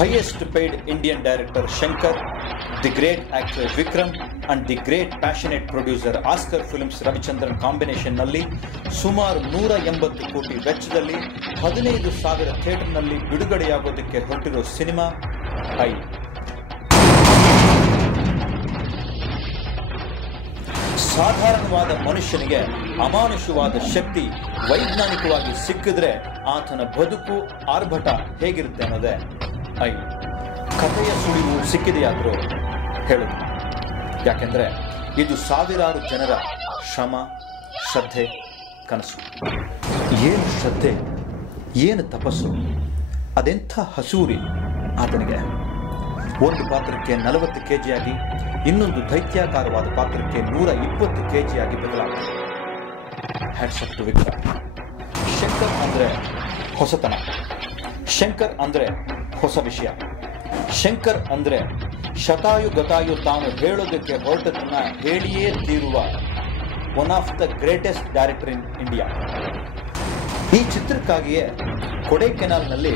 highest paid Indian director Shankar, the great actor Vikram and the great passionate producer Oscar Films Ravichandran combination ನಲ್ಲಿ ಸುಮಾರು 180 ಕೋಟಿ ವೆಚ್ಚದಲ್ಲಿ 15,000 theatre ನಲ್ಲಿ ಬಿಡುಗಡೆಯಾಗೋದಕ್ಕೆ ಹೊರಟಿರೋ cinema I. ಸಾಧಾರಣವಾದ ಮನುಷ್ಯನಿಗೆ ಅಮಾನುಷವಾದ ಶಕ್ತಿ ವೈಜ್ಞಾನಿಕವಾಗಿ ಸಿಕ್ಕಿದ್ರೆ ಆತನ ಬದುಕು ಆರ್ಭಟ ಹೇಗಿರುತ್ತೆ ಅನ್ನೋದೇ ಐ. ಕಥೆಯ ಸುಳಿವು ಸಿಕ್ಕಿದೆಯಾದರೂ ಹೇಳುದು, ಯಾಕೆಂದ್ರೆ ಇದು ಸಾವಿರಾರು ಜನರ ಶ್ರಮ, ಶ್ರದ್ಧೆ, ಕನಸು. ಏನು ಶ್ರದ್ಧೆ, ಏನು ತಪಸ್ಸು, ಅದೆಂಥ ಹಸೂರಿ ಆತನಿಗೆ. ಒಂದು ಪಾತ್ರಕ್ಕೆ 40 kg ಇನ್ನೊಂದು ದೈತ್ಯಾಕಾರವಾದ ಪಾತ್ರಕ್ಕೆ 120 kg ಬದಲಾಗ್ತದೆ. Hats off to Vikram. Shankar ಅಂದ್ರೆ ಹೊಸತನ, ಶಂಕರ್ ಅಂದ್ರೆ ಹೊಸ ವಿಷಯ, ಶಂಕರ್ ಅಂದ್ರೆ ಶತಾಯುಗತಾಯು ತಾನು ಹೇಳೋದಕ್ಕೆ ಹೊರಟದನ್ನ ಹೇಳಿಯೇ ತೀರುವ one of the greatest director in India. ಈ ಚಿತ್ರಕ್ಕಾಗಿಯೇ ಕೊಡೈಕೆನಾಲ್ನಲ್ಲಿ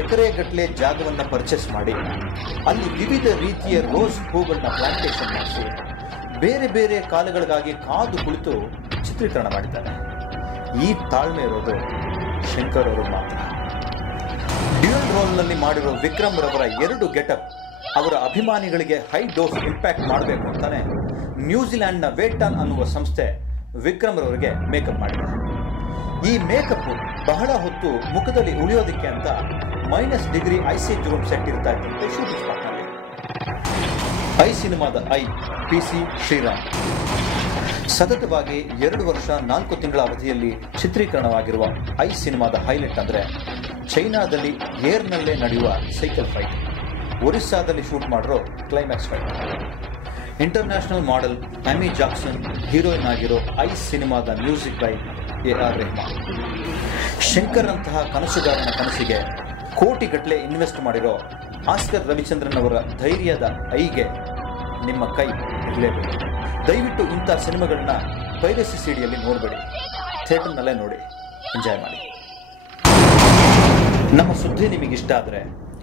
ಎಕರೆಗಟ್ಟಲೆ ಜಾಗವನ್ನು ಪರ್ಚೇಸ್ ಮಾಡಿ ಅಲ್ಲಿ ವಿವಿಧ ರೀತಿಯ ರೋಸ್ ಹೂಗಳನ್ನ ಪ್ಲಾಂಟೇಶನ್ ಮಾಡಿಸಿ ಬೇರೆ ಬೇರೆ ಕಾಲಗಳಿಗಾಗಿ ಕಾದು ಕುಳಿತು ಚಿತ್ರೀಕರಣ ಮಾಡಿದ್ದಾರೆ. ಈ ತಾಳ್ಮೆ ಇರೋದು ಶಂಕರ್ ಅವರು ಮಾತ್ರ. ಡ್ಯೂಯಲ್ ರೋಲ್ನಲ್ಲಿ ಮಾಡಿರೋ ವಿಕ್ರಮ್ ರವರ 2 ಗೆಟಪ್ ಅವರ ಅಭಿಮಾನಿಗಳಿಗೆ ಹೈ ಡೋಸ್ ಇಂಪ್ಯಾಕ್ಟ್ ಮಾಡಬೇಕು ಅಂತಾನೆ ನ್ಯೂಜಿಲ್ಯಾಂಡ್ನ ವೇಟಾನ್ ಅನ್ನುವ ಸಂಸ್ಥೆ ವಿಕ್ರಮ್ ರವರಿಗೆ ಮೇಕಪ್ ಮಾಡಿದೆ. ಈ ಮೇಕಪ್ ಬಹಳ ಹೊತ್ತು ಮುಖದಲ್ಲಿ ಉಳಿಯೋದಕ್ಕೆ ಅಂತ -ಡಿಗ್ರಿ ಐಸಿ ರೂಮ್ ಸೆಟ್ ಇರ್ತಾ ಇದ್ದಂತೆ ಶೂಟಿಂಗ್ ಸ್ಪಾಟ್ನಲ್ಲಿ. ಐ ಸಿನಿಮಾದ ಐ PC ಶ್ರೀರಾಮ್ ಸತತವಾಗಿ 2 ವರ್ಷ 4 ತಿಂಗಳ ಅವಧಿಯಲ್ಲಿ ಚಿತ್ರೀಕರಣವಾಗಿರುವ ಐ ಸಿನಿಮಾದ ಹೈಲೈಟ್ ಅಂದರೆ ಚೈನಾದಲ್ಲಿ ಏರ್ನಲ್ಲೇ ನಡೆಯುವ ಸೈಕಲ್ ಫೈಟ್, ಒರಿಸ್ಸಾದಲ್ಲಿ ಶೂಟ್ ಮಾಡಿರೋ climax fight. International model Amy Jackson heroine ಆಗಿರೋ ಐ ಸಿನಿಮಾದ music by AR Rahman. Shankar ಅಂತಹ ಕನಸುಗಾರನ ಕನಸಿಗೆ ಕೋಟಿಗಟ್ಟಲೆ ಇನ್ವೆಸ್ಟ್ ಮಾಡಿರೋ ಆಸ್ಕರ್ ರವಿಚಂದ್ರನ್ ಅವರ ಧೈರ್ಯದ ಐಗೆ ನಿಮ್ಮ ಕೈ ಇರಲೇಬೇಕು. ದಯವಿಟ್ಟು ಇಂಥ ಸಿನಿಮಾಗಳನ್ನ ಪೈರಸಿ ಸಿಡಿಯಲ್ಲಿ ನೋಡಬೇಡಿ, ಥಿಯೇಟರ್ನಲ್ಲೇ ನೋಡಿ, ಎಂಜಾಯ್ ಮಾಡಿ. ನಮ್ಮ ಸುದ್ದಿ ನಿಮಗೆ ಇಷ್ಟ ಆದರೆ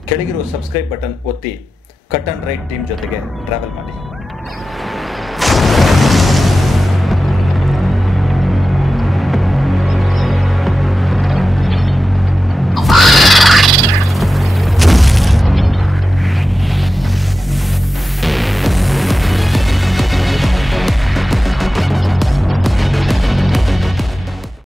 ಕೆಳಗಿರುವ ಸಬ್ಸ್ಕ್ರೈಬ್ ಬಟನ್ ಒತ್ತಿ ಕಟ್ ಅಂಡ್ ರೈಟ್ ಟೀಮ್ ಜೊತೆಗೆ ಟ್ರಾವೆಲ್ ಮಾಡಿ.